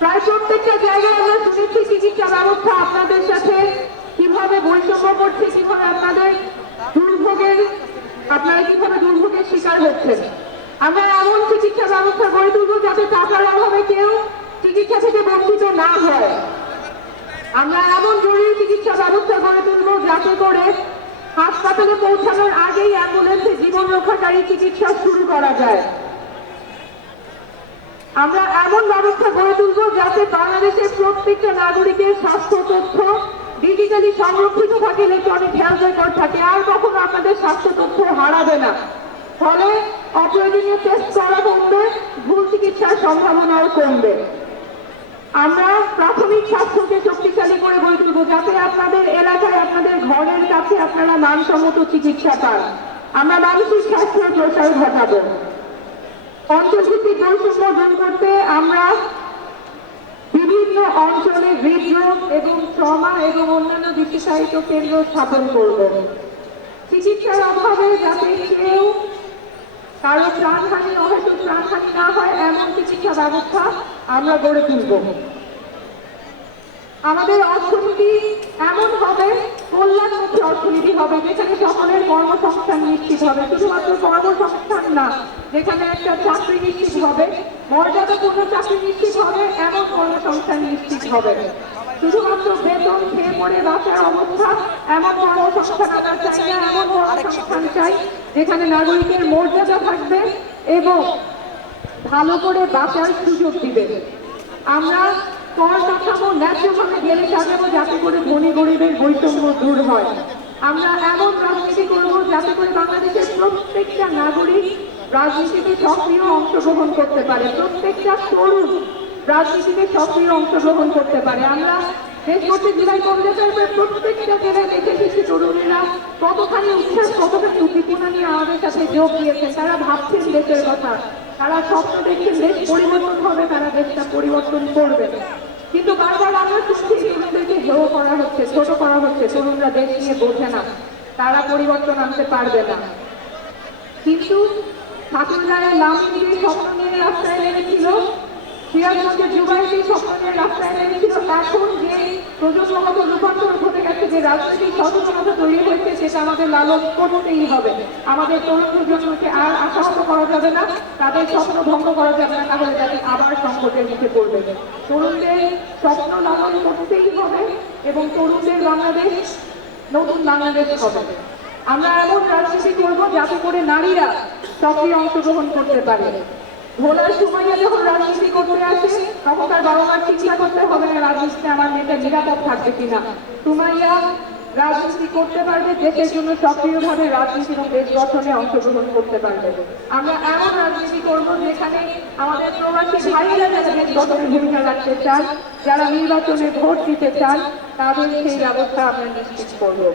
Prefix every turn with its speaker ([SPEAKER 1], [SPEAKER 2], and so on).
[SPEAKER 1] প্রায় প্রত্যেকটা জায়গায় আমরা শুনেছি চিকিৎসা ব্যবস্থা আপনাদের সাথে, কীভাবে বৈষম্য করছে, কীভাবে আপনাদের দুর্ভোগের, আপনারা কীভাবে দুর্ভোগের শিকার হচ্ছেন। আমরা এমন চিকিৎসা ব্যবস্থা গড়ে তুলব যাতে টাকার অভাবে কেউ চিকিৎসা থেকে বঞ্চিত না হয়। আমরা এমন জরুরি চিকিৎসা ব্যবস্থা গড়ে তুলব যাতে করে হাসপাতালে পৌঁছানোর আগেই অ্যাম্বুলেন্সে জীবন রক্ষাকারী চিকিৎসা শুরু করা যায়। আমরা এমন ব্যবস্থা গড়ে তুলব যাতে বাংলাদেশের প্রত্যেকটা নাগরিকের স্বাস্থ্য তথ্য ডিজিটালি সংরক্ষিত থাকে ইলেকট্রনিক হেলথ রেকর্ড থাকে। আর কখনো আপনাদের স্বাস্থ্য তথ্য হারাবে না। ফলে অপ্রয়োজনীয় টেস্ট করা কমবে, ভুল চিকিৎসার সম্ভাবনাও কমবে। আমরা প্রাথমিক স্বাস্থ্যকে শক্তিশালী করে গড়ে তুলব যাতে আপনাদের এলাকায়, আপনাদের ঘরের কাছে আপনারা মানসম্মত চিকিৎসা পান। আমরা মানসিক স্বাস্থ্যের প্রসার ঘটাবো। অন্তর্ভিত্তিক দূর করতে আমরা বিভিন্ন অঞ্চলে হৃদরোগ এবং ট্রমা এবং অন্যান্য বিশেষায়িত কেন্দ্র স্থাপন করব চিকিৎসার অভাবে যাতে কেউ কারও প্রাণহানি, অহেতুক প্রাণহানি না হয়, এমন চিকিৎসা ব্যবস্থা আমরা গড়ে তুলব। আমাদের অর্থনীতি এমন হবে, কল্যাণমুখী অর্থনীতি হবে, যেখানে সকলের কর্মসংস্থান নিশ্চিত হবে। শুধুমাত্র কর্মসংস্থান না যেখানে একটা চাকরি নিশ্চিত হবে, মর্যাদাপূর্ণ চাকরি নিশ্চিত হবে এমন কর্মসংস্থান নিশ্চিত হবে। শুধুমাত্র বেতন খেয়ে পড়ে বাঁচার অবস্থা, এমন কর্মসংস্থান আমরা চাই না, এমন কর্মসংস্থান চাই যেখানে নাগরিকের মর্যাদা থাকবে এবং ভালো করে বাঁচার সুযোগ দিবে। আমরা কর কাঠামো ন্যায্যভাবে গেলে সাজাবো যাতে করে ধনী গরিবের বৈষম্য দূর হয়। আমরা এমন রাজনীতি করব যাতে করে বাংলাদেশের প্রত্যেকটা নাগরিক রাজনীতিতে সক্রিয় অংশগ্রহণ করতে পারে। প্রত্যেকটা তরুণ রাজনীতিতে সক্রিয় অংশগ্রহণ করতে পারে। আমরা দেশ করতে জুলাই কংগ্রেসের প্রত্যেকটা জেলায় দেখে এসেছি তরুণেরা কতখানি উচ্ছ্বাস কতখানি উদ্দীপনা নিয়ে আমাদের সাথে যোগ দিয়েছেন। তারা ভাবছেন দেশের কথা। তারা স্বপ্ন দেখছেন দেশ পরিবর্তন হবে, তারা দেশটা পরিবর্তন করবে। কিন্তু বারবার আমরা শুনছি তরুণদেরকে হেয় করা হচ্ছে, ছোট করা হচ্ছে, তরুণরা দেশ নিয়ে বোঝে না। তারা পরিবর্তন আনতে পারবে না। কিন্তু ঠাকুরগাঁয়ের লামিনীর স্বপ্ন নিয়ে রাস্তায় নেমেছিল। সিরাজগঞ্জের যুবাইটি স্বপ্ন নিয়ে রাস্তায় নেমেছিল। এখন যে প্রজন্মগত রূপান্তর ঘটে গেছে, যে রাজনৈতিক সচেতনতা তৈরি হয়েছে, সেটা আমাদের লালন করতেই হবে। আমাদের তরুণ প্রজন্মকে আর আশাহত করা যাবে না, তাদের স্বপ্ন ভঙ্গ করা যাবে না, তাহলে তাদের আবার সংকটের মুখে পড়বে। তরুণদের স্বপ্ন লালন করতেই হবে এবং তরুণদের বাংলাদেশ, নতুন বাংলাদেশ হবে। আমরা এমন রাজনীতি করব যাতে করে নারীরা সক্রিয় অংশগ্রহণ করতে পারে। ভোলার সময় যখন রাজনীতি করতে আসে তখন তার বাবা মার চিন্তা করতে হবে না রাজনীতিতে আমার মেয়েটা নিরাপদ থাকবে কিনা। সুমাইয়া রাজনীতি করতে পারবে, দেশের জন্য সক্রিয়ভাবে রাজনীতি এবং দেশ গঠনে অংশগ্রহণ করতে পারবে। আমরা এমন রাজনীতি করব যেখানে আমাদের প্রবাসী ভাইয়েরা যারা দেশ গঠনে ভূমিকা রাখতে চান, যারা নির্বাচনে ভোট দিতে চান, তাদের সেই ব্যবস্থা আমরা নিশ্চিত করব।